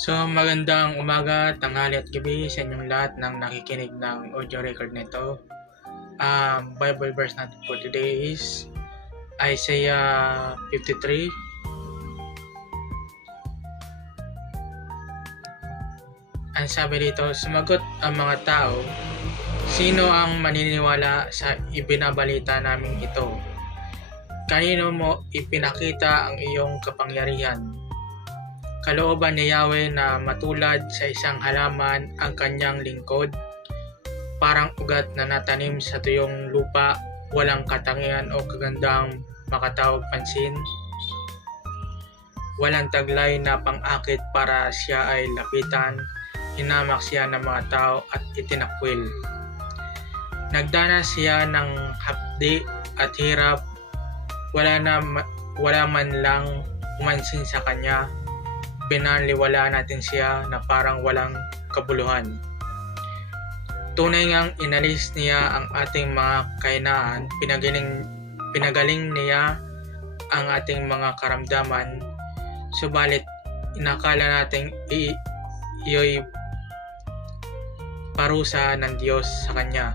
So magandang umaga, tanghali at gabi sa inyong lahat ng nakikinig ng audio record nito. Bible verse natin for today is Isaiah 53. Ang sabi dito, sumagot ang mga tao, sino ang maniniwala sa ibinabalita namin ito? Kanino mo ipinakita ang iyong kapangyarihan? Kalooban ni Yahweh na matulad sa isang halaman ang kanyang lingkod, parang ugat na natanim sa tuyong lupa, walang katangian o kagandang makatawag pansin. Walang taglay na pang-akit para siya ay lapitan, hinamak siya ng mga tao at itinakwil. Nagdanas siya ng hapdi at hirap, wala man lang umansin sa kanya. Pinanliwala natin siya na parang walang kabuluhan. Tunay ngang inalis niya ang ating mga kahinaan, pinagaling niya ang ating mga karamdaman, subalit inakala nating iyo'y parusa ng Diyos sa Kanya.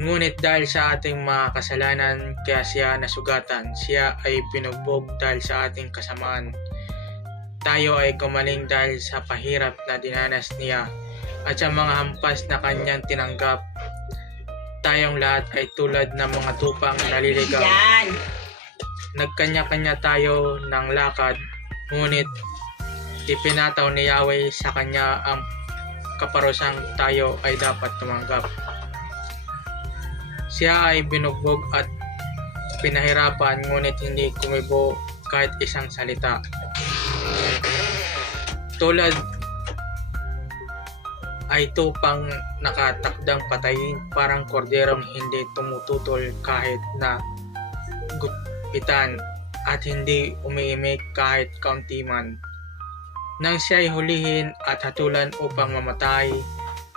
Ngunit dahil sa ating mga kasalanan, kaya siya nasugatan, siya ay binugbog dahil sa ating kasamaan. Tayo ay gumaling dahil sa pahirap na dinanas niya at sa mga hampas na kanyang tinanggap. Tayong lahat ay tulad ng mga tupang naliligaw. Nagkanya-kanya tayo ng lakad, ngunit ipinataw ni Yahweh sa kanya ang kaparusang tayo ay dapat tumanggap. Siya ay binugbog at pinahirapan, ngunit hindi kumibo kahit isang salita. Tulad ay tupang nakatakdang patayin, parang korderong hindi tumututol kahit na gupitan at hindi umiimik kahit kaunti man. Nang siya'y hulihin at hatulan upang mamatay,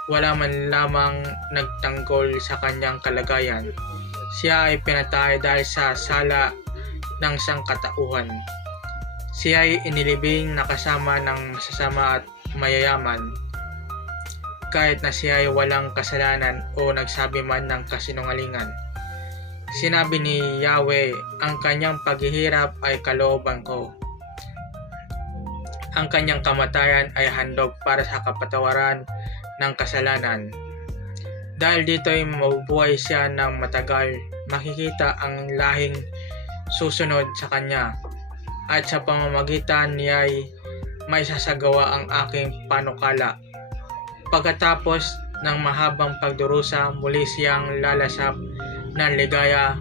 wala man lamang nagtanggol sa kanyang kalagayan. Siya ay pinatay dahil sa sala ng sangkatauhan. Siya ay inilibing na kasama ng masasama at mayayaman, kahit na siya ay walang kasalanan o nagsabi man ng kasinungalingan. Sinabi ni Yahweh, ang kanyang paghihirap ay kalooban ko. Ang kanyang kamatayan ay handog para sa kapatawaran ng kasalanan. Dahil dito ay mabubuhay siya ng matagal, makikita ang lahing susunod sa kanya. At sa pamamagitan niya ay may sasagawa ang aking panukala. Pagkatapos ng mahabang pagdurusa, muli siyang lalasap ng ligaya,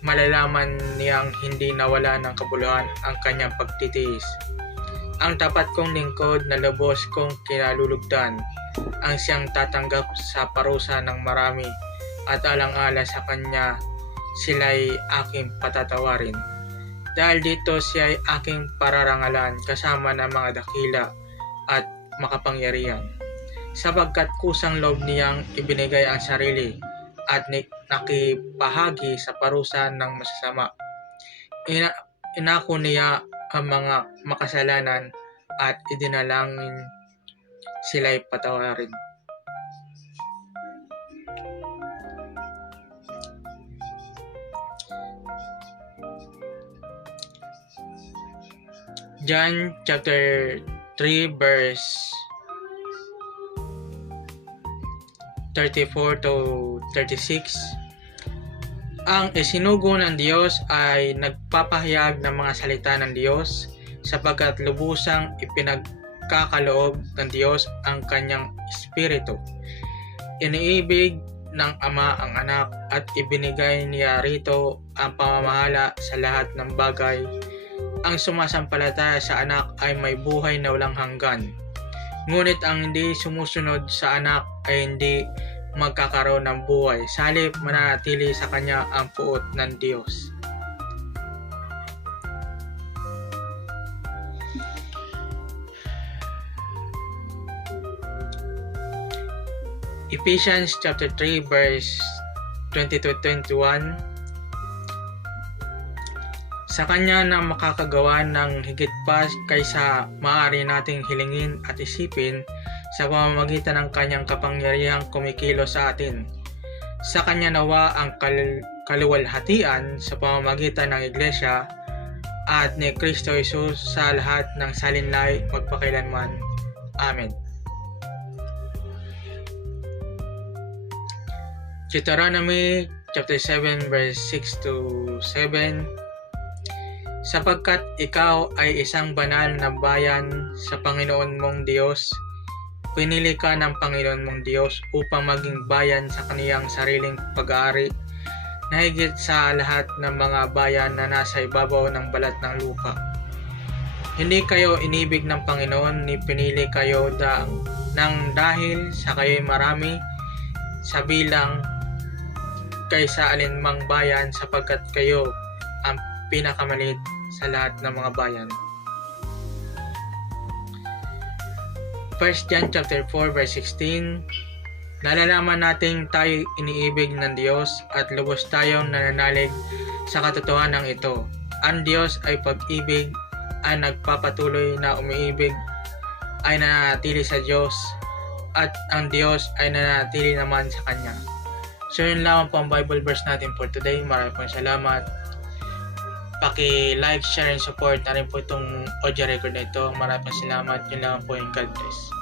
malalaman niyang hindi nawala ng kabuluhan ang kanyang pagtitiis. Ang tapat kong lingkod na lubos kong kinalulugdan, ang siyang tatanggap sa parusa ng marami, at alang-ala sa kanya sila'y aking patatawarin. Dahil dito siya ay aking pararangalan kasama ng mga dakila at makapangyarihan, sapagkat kusang loob niyang ibinigay ang sarili at nakipahagi sa parusa ng masasama. Inako niya ang mga makasalanan at idinalangin sila'y patawarin. John chapter 3 verse 34 to 36. Ang isinugo ng Diyos ay nagpapahayag ng mga salita ng Diyos, sapagkat lubusang ipinagkakaloob ng Diyos ang kanyang espiritu. Iniibig ng Ama ang anak at ibinigay niya rito ang pamamahala sa lahat ng bagay. Ang sumasampalataya sa anak ay may buhay na walang hanggan. Ngunit ang hindi sumusunod sa anak ay hindi magkakaroon ng buhay. Sa halip, mananatili sa kanya ang puot ng Diyos. Ephesians chapter 3 verse 20-21. Sa Kanya na makakagawa ng higit pa kaysa maaari nating hilingin at isipin sa pamamagitan ng Kanyang kapangyarihang kumikilos sa atin. Sa Kanya nawa ang kaluwalhatian sa pamamagitan ng Iglesia at ni Kristo Jesus sa lahat ng salinlay magpakailanman. Amen. Deuteronomy chapter 7 verse 6 to 7. Sapagkat ikaw ay isang banal na bayan sa Panginoon mong Diyos, pinili ka ng Panginoon mong Diyos upang maging bayan sa kaniyang sariling pag-aari na higit sa lahat ng mga bayan na nasa ibabaw ng balat ng lupa. Hindi kayo inibig ng Panginoon ni pinili kayo nang dahil sa kayo'y marami sa bilang kaysa alinmang bayan sapagkat kayo ang pinakamaliit sa lahat ng mga bayan. 1 John chapter 4 verse 16. Nalalaman nating tayo iniibig ng Diyos at lubos tayong nananalig sa katotohanan ito. Ang Diyos ay pag-ibig, ang nagpapatuloy na umiibig ay nananatili sa Diyos at ang Diyos ay nananatili naman sa Kanya. So yun lang po ang Bible verse natin for today. Maraming pong salamat. Paki-like, share, and support na rin po itong audio record na ito. Maraming salamat. Yun lang po yung God bless.